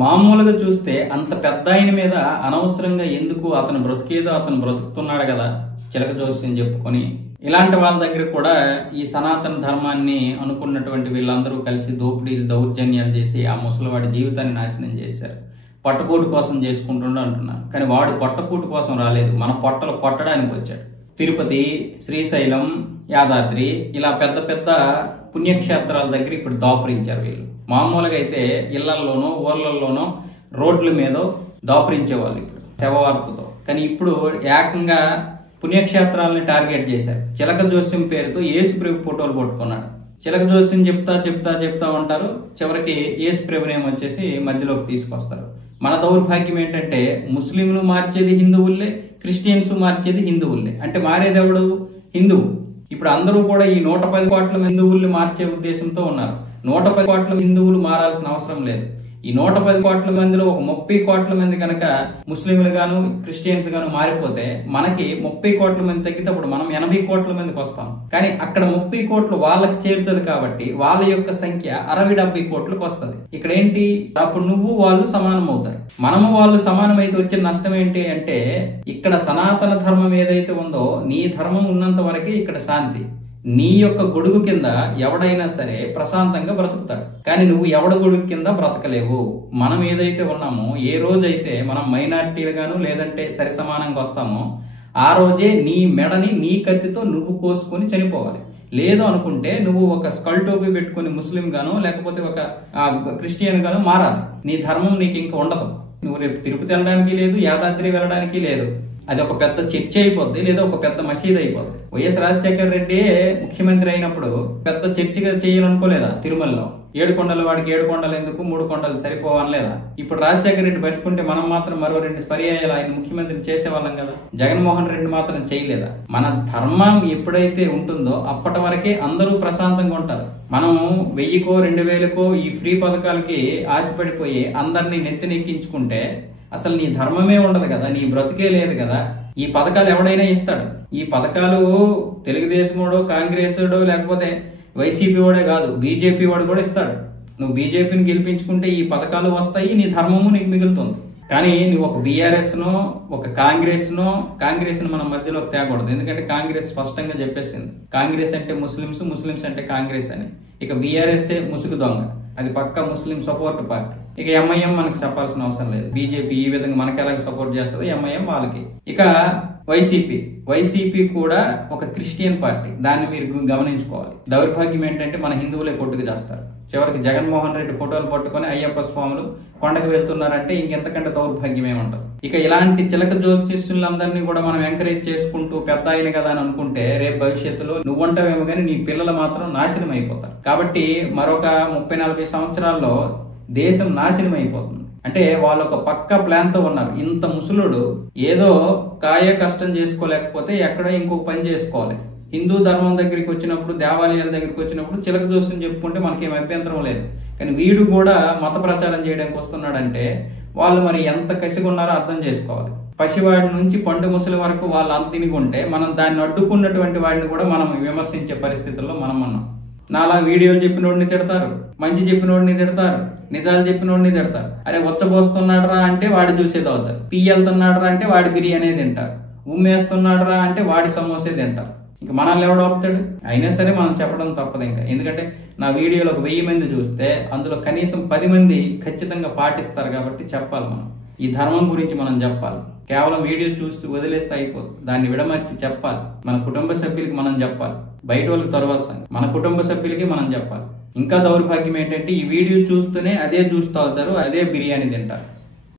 మామూలుగా చూస్తే అంత పెద్ద ఆయన మీద అనవసరంగా ఎందుకు అతను బ్రతికేదో అతను బ్రతుకుతున్నాడు కదా చిలక జోస్యం చెప్పుకొని ఇలాంటి వాళ్ళ దగ్గర కూడా ఈ సనాతన ధర్మాన్ని అనుకున్నటువంటి వీళ్ళందరూ కలిసి దోపిడీలు దౌర్జన్యాలు చేసి ఆ ముసలివాడి జీవితాన్ని నాశనం చేశారు. పట్టకూటు కోసం చేసుకుంటుండే అంటున్నారు. కానీ వాడు పట్టకూటు కోసం రాలేదు, మన పొట్టలు కొట్టడానికి వచ్చాడు. తిరుపతి, శ్రీశైలం, యాదాద్రి ఇలా పెద్ద పెద్ద పుణ్యక్షేత్రాల దగ్గర ఇప్పుడు దాపురించారు వీళ్ళు. మామూలుగా అయితే ఇళ్లల్లోనో ఊర్లలోనో రోడ్ల మీద దాపురించేవాళ్ళు ఇప్పుడు శవవార్తతో. కానీ ఇప్పుడు ఏకంగా పుణ్యక్షేత్రాలని టార్గెట్ చేశారు. చిలక జోస్యం పేరుతో యేసు ప్రభు ఫోటోలు పట్టుకున్నాడు. చిలక జోస్యం చెప్తా ఉంటారు. చివరికి యేసు ప్రభునేమో వచ్చేసి మధ్యలోకి తీసుకొస్తారు. మన దౌర్భాగ్యం ఏంటంటే ముస్లింలు మార్చేది హిందువుల్లే, క్రిస్టియన్స్ మార్చేది హిందువుల్లే. అంటే మారేది ఎవడు? హిందువు. ఇప్పుడు అందరూ కూడా ఈ 110 కోట్ల హిందువుల్ని మార్చే ఉద్దేశంతో ఉన్నారు. 110 కోట్ల హిందువులు మారాల్సిన అవసరం లేదు. ఈ 110 కోట్ల మందిలో ఒక 30 కోట్ల మంది కనుక ముస్లింలు గాను క్రిస్టియన్స్ గాను మారిపోతే మనకి 30 కోట్ల మంది తగ్గితే అప్పుడు మనం 80 కోట్ల మందికి వస్తాం. కానీ అక్కడ 30 కోట్లు వాళ్ళకి చేరుతుంది కాబట్టి వాళ్ళ యొక్క సంఖ్య 60-70 కోట్లకు వస్తుంది. ఇక్కడ ఏంటి? అప్పుడు నువ్వు వాళ్ళు సమానం అవుతారు. మనము వాళ్ళు సమానమైతే వచ్చిన నష్టం ఏంటి అంటే ఇక్కడ సనాతన ధర్మం ఏదైతే ఉందో నీ ధర్మం ఉన్నంత వరకే ఇక్కడ శాంతి. నీ యొక్క గొడుగు కింద ఎవడైనా సరే ప్రశాంతంగా బ్రతుకుతాడు. కానీ నువ్వు ఎవడ గొడుగు కింద బ్రతకలేవు. మనం ఏదైతే ఉన్నామో ఏ రోజైతే మనం మైనారిటీలుగాను లేదంటే సరి సమానంగా వస్తామో ఆ రోజే నీ మెడని నీ కత్తితో నువ్వు కోసుకొని చనిపోవాలి. లేదు అనుకుంటే నువ్వు ఒక స్కల్ టోపీ పెట్టుకుని ముస్లిం గాను లేకపోతే ఒక క్రిస్టియన్ గాను మారాలి. నీ ధర్మం నీకు ఇంకా ఉండదు. నువ్వు రేపు తిరుపతి వెళ్ళడానికి లేదు, యాదాద్రి వెళ్ళడానికి లేదు. అది ఒక పెద్ద చర్చ అయిపోద్ది, లేదా ఒక పెద్ద మసీద్ అయిపోద్ది. వైఎస్ రాజశేఖర రెడ్డి ముఖ్యమంత్రి అయినప్పుడు పెద్ద చర్చగా చేయాలనుకోలేదా? తిరుమలలో 7 కొండల వాడికి 7 కొండలు ఎందుకు, 3 కొండలు సరిపోవనలేదా? ఇప్పుడు రాజశేఖర రెడ్డి పెట్టుకుంటే మనం మాత్రం మరో 2 పర్యాయాలు ఆయన ముఖ్యమంత్రిని చేసేవాళ్ళం కదా. జగన్మోహన్ రెడ్డి మాత్రం చేయలేదా? మన ధర్మం ఎప్పుడైతే ఉంటుందో అప్పటి వరకే అందరూ ప్రశాంతంగా ఉంటారు. మనం 1000కో 2000కో ఈ ఫ్రీ పథకాలకి ఆశపడిపోయి అందరినీ నెత్తినెక్కించుకుంటే అసలు నీ ధర్మమే ఉండదు కదా, నీ బ్రతికే లేదు కదా. ఈ పథకాలు ఎవడైనా ఇస్తాడు. ఈ పథకాలు తెలుగుదేశమోడో కాంగ్రెసోడో లేకపోతే వైసీపీ వాడే కాదు, బీజేపీ వాడు కూడా ఇస్తాడు. నువ్వు బీజేపీని గెలిపించుకుంటే ఈ పథకాలు వస్తాయి, నీ ధర్మము నీకు మిగులుతుంది. కానీ నువ్వు ఒక బీఆర్ఎస్ నో ఒక కాంగ్రెస్ ను మనం మధ్యలోకి తేకూడదు. ఎందుకంటే కాంగ్రెస్ స్పష్టంగా చెప్పేసింది కాంగ్రెస్ అంటే ముస్లింస్, ముస్లింస్ అంటే కాంగ్రెస్ అని. ఇక బీఆర్ఎస్ ముసుగు దొంగ, అది పక్కా ముస్లిం సపోర్ట్ పార్టీ. ఇక ఎంఐఎం మనకు చెప్పాల్సిన అవసరం లేదు. బీజేపీ ఈ విధంగా మనకి ఎలాగ సపోర్ట్ చేస్తుంది, ఎంఐఎం వాళ్ళకి. ఇక వైసీపీ కూడా ఒక క్రిస్టియన్ పార్టీ. దాన్ని మీరు గమనించుకోవాలి. దౌర్భాగ్యం ఏంటంటే మన హిందువులే కొట్టుకు చేస్తారు. చివరికి జగన్మోహన్ రెడ్డి ఫోటోలు పట్టుకొని అయ్యప్ప స్వాములు కొండకు వెళ్తున్నారంటే ఇంకెంతకంటే దౌర్భాగ్యం ఏముంటది. ఇక ఇలాంటి చిలక జ్యోతిష్యులందరినీ కూడా మనం ఎంకరేజ్ చేసుకుంటూ పెద్ద ఆయన కదా అని అనుకుంటే రేపు భవిష్యత్తులో నువ్వుంటావేమో కానీ నీ పిల్లలు మాత్రం నాశనం అయిపోతారు. కాబట్టి మరొక 30-40 సంవత్సరాల్లో దేశం నాశనం అయిపోతుంది. అంటే వాళ్ళు ఒక పక్క ప్లాన్ తో ఉన్నారు. ఇంత ముసలుడు ఏదో కాయ కష్టం చేసుకోలేకపోతే ఎక్కడో ఇంకో పని చేసుకోవాలి. హిందూ ధర్మం దగ్గరికి వచ్చినప్పుడు, దేవాలయాల దగ్గరికి వచ్చినప్పుడు చిలక జోస్యం చెప్పుకుంటే మనకేం అభ్యంతరం లేదు. కానీ వీడు కూడా మత ప్రచారం చేయడానికి వస్తున్నాడంటే వాళ్ళు మరి ఎంత కసిగున్నారో అర్థం చేసుకోవాలి. పసివాడి నుంచి పండు ముసలి వరకు వాళ్ళు అంతినిగా ఉంటే మనం దాన్ని అడ్డుకున్నటువంటి వాడిని కూడా మనం విమర్శించే పరిస్థితుల్లో మనం ఉన్నాం. నాలా వీడియోలు చెప్పినోడిని తిడతారు, మంచి చెప్పినోడిని తిడతారు, నిజాలు చెప్పినోడిని తిడతారు. అరే వచ్చబోస్తున్నాడు రా అంటే వాడి చూసేది అవుతారు, వెళ్తున్నాడు రా అంటే వాడి బిర్యానీ తింటారు, ఉమ్మేస్తున్నాడు రా అంటే వాడి సమోసే తింటారు. ఇంకా మనల్ని ఎవడు ఆపుతాడు? అయినా సరే మనం చెప్పడం తప్పదు ఇంకా. ఎందుకంటే నా వీడియోలో ఒక 1000 మంది చూస్తే అందులో కనీసం 10 మంది ఖచ్చితంగా పాటిస్తారు. కాబట్టి చెప్పాలి, మనం ఈ ధర్మం గురించి మనం చెప్పాలి. కేవలం వీడియో చూస్తూ వదిలేస్తే అయిపోదు, దాన్ని విడమర్చి చెప్పాలి. మన కుటుంబ సభ్యులకి మనం చెప్పాలి, బయట వాళ్ళకి తర్వాత మన కుటుంబ సభ్యులకి మనం చెప్పాలి. ఇంకా దౌర్భాగ్యం ఏంటంటే ఈ వీడియో చూస్తూనే అదే చూస్తూ అవుతారు, అదే బిర్యానీ తింటారు.